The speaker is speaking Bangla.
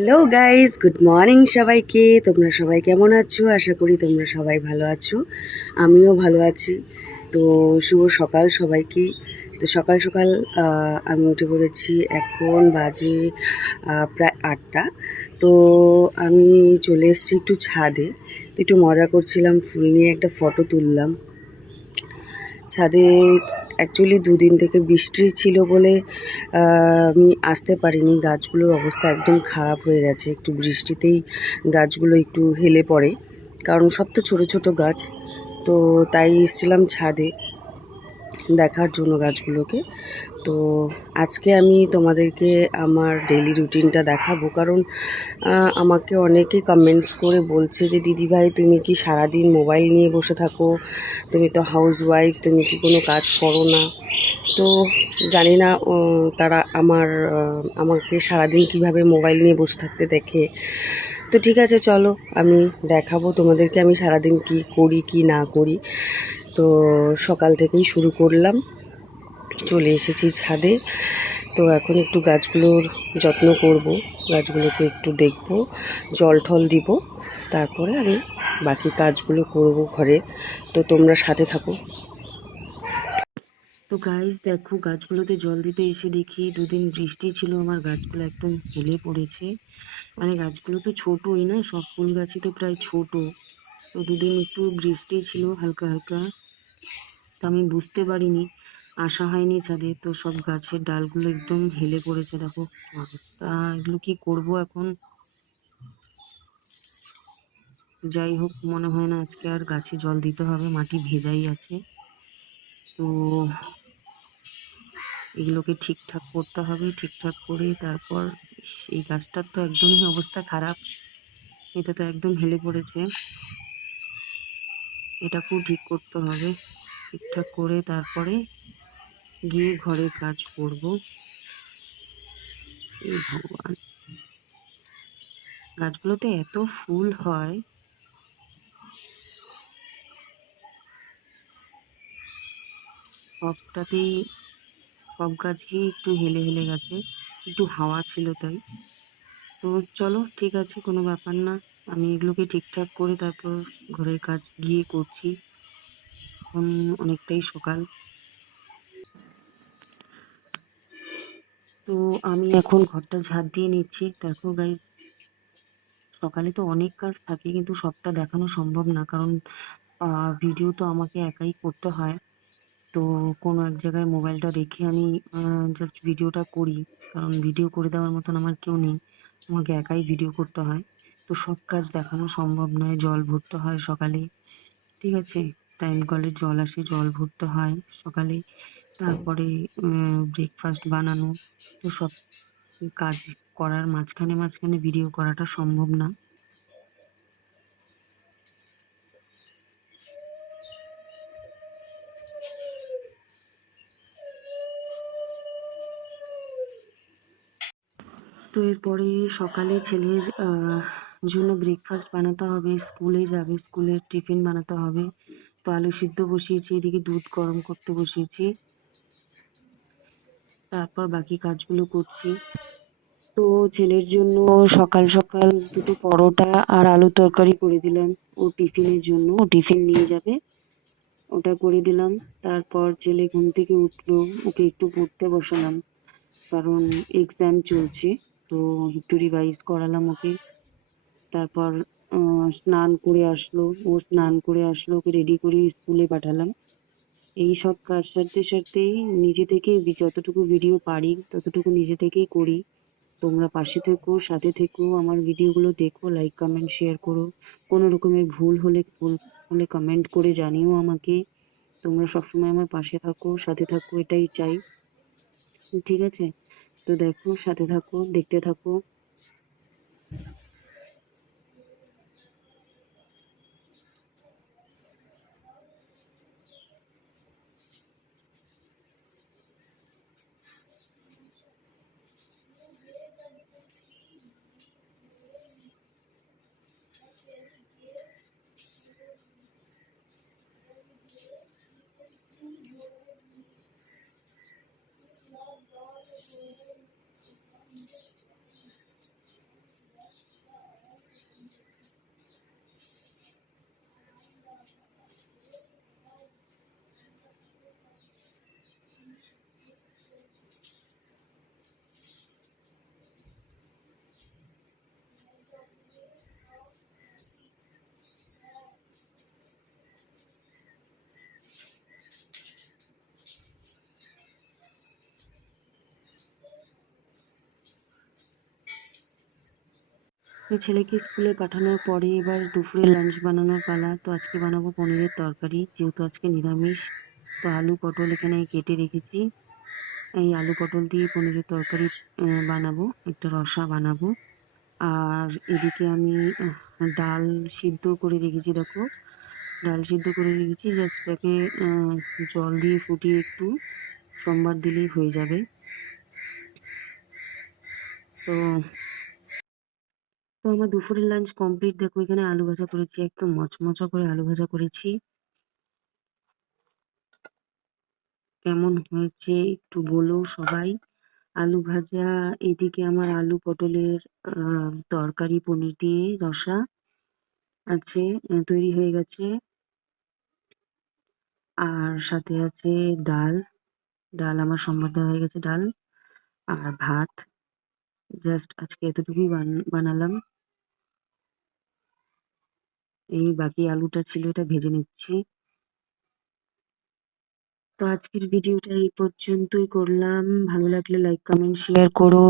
হ্যালো গাইস, গুড মর্নিং সবাইকে। তোমরা সবাই কেমন আছো? আশা করি তোমরা সবাই ভালো আছো। আমিও ভালো আছি। তো শুভ সকাল সবাইকে। তো সকাল সকাল আমি উঠে পড়েছি। এখন বাজে প্রায় 8টা। তো আমি চলে এসেছি একটু ছাদে। তো একটু মজা করছিলাম, ফুল নিয়ে একটা ফটো তুললাম ছাদে। অ্যাকচুয়ালি দুদিন থেকে বৃষ্টি ছিল বলে আমি আসতে পারিনি। গাছগুলোর অবস্থা একদম খারাপ হয়ে গেছে, একটু বৃষ্টিতেই গাছগুলো একটু হেলে পড়ে, কারণ সব তো ছোটো ছোটো গাছ। তো তাই এসেছিলাম ছাদে দেখার জন্য গাছগুলোকে। তো আজকে আমি তোমাদেরকে আমার ডেইলি রুটিনটা দেখাবো, কারণ আমাকে অনেকে কমেন্টস করে বলছে যে দিদিভাই তুমি কি সারাদিন মোবাইল নিয়ে বসে থাকো, তুমি তো হাউসওয়াইফ, তুমি কি কোনো কাজ করো না? তো জানি না তারা আমাকে সারাদিন কিভাবে মোবাইল নিয়ে বসে থাকতে দেখে। তো ঠিক আছে, চলো আমি দেখাবো তোমাদেরকে আমি সারাদিন কি করি কি না করি। তো সকাল থেকেই শুরু করলাম, চলে এসেছি ছাদে। তো এখন একটু গাছগুলোর যত্ন করব, গাছগুলোকে একটু দেখব, জল ঠল দিব, তারপরে আমি বাকি কাজগুলো করব ঘরে। তো তোমরা সাথে থাকো। তো গাইস দেখো, গাছগুলোতে জল দিতে এসে দেখি দুদিন বৃষ্টি ছিল, আমার গাছগুলো একদম হেলে পড়েছে। মানে গাছগুলো তো ছোটই না, সব ফুল গাছই তো প্রায় ছোট। তো দুদিন একটু বৃষ্টি ছিল হালকা হালকা, তো আমি বুঝতে পারিনি, আসা হয়নি ছাদে। তো সব গাছের ডালগুলো একদম হেলে পড়েছে, দেখো কি অবস্থা। এগুলো কি করব এখন? যাই হোক, মনে হয় না আজকে আর গাছে জল দিতে হবে, মাটি ভেজাই আছে। তো এগুলোকে ঠিকঠাক করতে হবে, ঠিকঠাক করে তারপর এই গাছটার তো একদমই অবস্থা খারাপ, এটা তো একদম হেলে পড়েছে, এটাকেও ঠিক করতে হবে। ঠিকঠাক করে তারপরে গিয়ে ঘরের কাজ করব। এই ভগবান, গাছগুলোতে এত ফুল হয়, সবটাতেই সব গাছই একটু হেলে হেলে গেছে, একটু হাওয়া ছিল তাই। তো চলো, ঠিক আছে, কোনো ব্যাপার না। আমি এগুলোকে ঠিকঠাক করে তারপর ঘরের কাজ গিয়ে করছি। এখন অনেকটাই সকাল। তো আমি এখন ঘরটা ঝাড় দিয়ে নিচ্ছি। দেখো গাইস, সকালে তো অনেক কাজ থাকে, কিন্তু সবটা দেখানো সম্ভব না, কারণ ভিডিও তো আমাকে একাই করতে হয়। তো কোনো এক জায়গায় মোবাইলটা রেখে আমি জাস্ট ভিডিওটা করি, কারণ ভিডিও করে দেওয়ার মতন আমার কেউ নেই, আমাকে একাই ভিডিও করতে হয়। তো সব কাজ দেখানো সম্ভব নয়। জল ভরতে হয় সকালে, ঠিক আছে, টাইম কলে জল আসে, জল ভরতে হয় সকালে। তারপরে ব্রেকফাস্ট বানানো। তো সব কাজ করার মাঝখানে মাঝখানে ভিডিও করাটা সম্ভব না। তো এরপরে সকালে ছেলের জন্য ব্রেকফাস্ট বানাতে হবে, স্কুলে যাবে, স্কুলের টিফিন বানাতে হবে। তো আলু সিদ্ধ বসিয়েছি, এদিকে দুধ গরম করতে বসিয়েছি, তারপর বাকি কাজগুলো করছি। তো ছেলের জন্য সকাল সকাল দুটো পরোটা আর আলুর তরকারি করে দিলাম, ও টিফিনের জন্য, ও টিফিন নিয়ে যাবে, ওটা করে দিলাম। তারপর ছেলে ঘুম থেকে উঠলো, ওকে একটু পড়তে বসালাম, কারণ এক্সাম চলছে। তো একটু রিভাইজ করালাম ওকে। তারপর স্নান করে আসলো, ও স্নান করে আসলো, ওকে রেডি করে স্কুলে পাঠালাম। এই সব কাজ সারতে সারতেই নিজে থেকে যতটুকু ভিডিও পারি ততটুকু নিজে থেকেই করি। তোমরা পাশে থেকো, সাথে থেকো, আমার ভিডিওগুলো দেখো, লাইক কমেন্ট শেয়ার করো। কোনো রকমের ভুল হলে কমেন্ট করে জানিও আমাকে। তোমরা সবসময় আমার পাশে থাকো, সাথে থাকো, এটাই চাই। ঠিক আছে, তো দেখো, সাথে থাকো, দেখতে থাকো। তো ছেলেকে স্কুলে পাঠানোর পরে এবার দুপুরে লাঞ্চ বানানোর পালা। তো আজকে বানাবো পনিরের তরকারি, যেহেতু আজকে নিরামিষ। তো আলু পটল এখানে কেটে রেখেছি। এই আলু পটল দিয়ে পনিরের তরকারি বানাবো, একটা রসা বানাবো। আর এদিকে আমি ডাল সিদ্ধ করে রেখেছি, দেখো ডাল সিদ্ধ করে রেখেছি, জাস্ট তাকে জল দিয়ে ফুটিয়ে একটু সোমবার দিলেই হয়ে যাবে। তো তো আমার দুপুরের লাঞ্চ কমপ্লিট। দেখো এখানে আলু ভাজা করেছি, একদম মচমচা করে আলু ভাজা করেছি। কেমন হয়েছে একটু বলো সবাই। আলু ভাজা, এদিকে আমার আলু পটলের তরকারি পনির দিয়ে রসা আছে, তৈরি হয়ে গেছে। আর সাথে আছে ডাল। ডাল আমার সম্বার দেওয়া হয়ে গেছে, ডাল আর ভাত। জাস্ট আজকে এতটুকুই বানালাম। এই বাকি আলুটা ছিল, এটা ভেজে নিচ্ছি। তো আজকের ভিডিওটা এই পর্যন্তই করলাম। ভালো লাগলে লাইক কমেন্ট শেয়ার করো।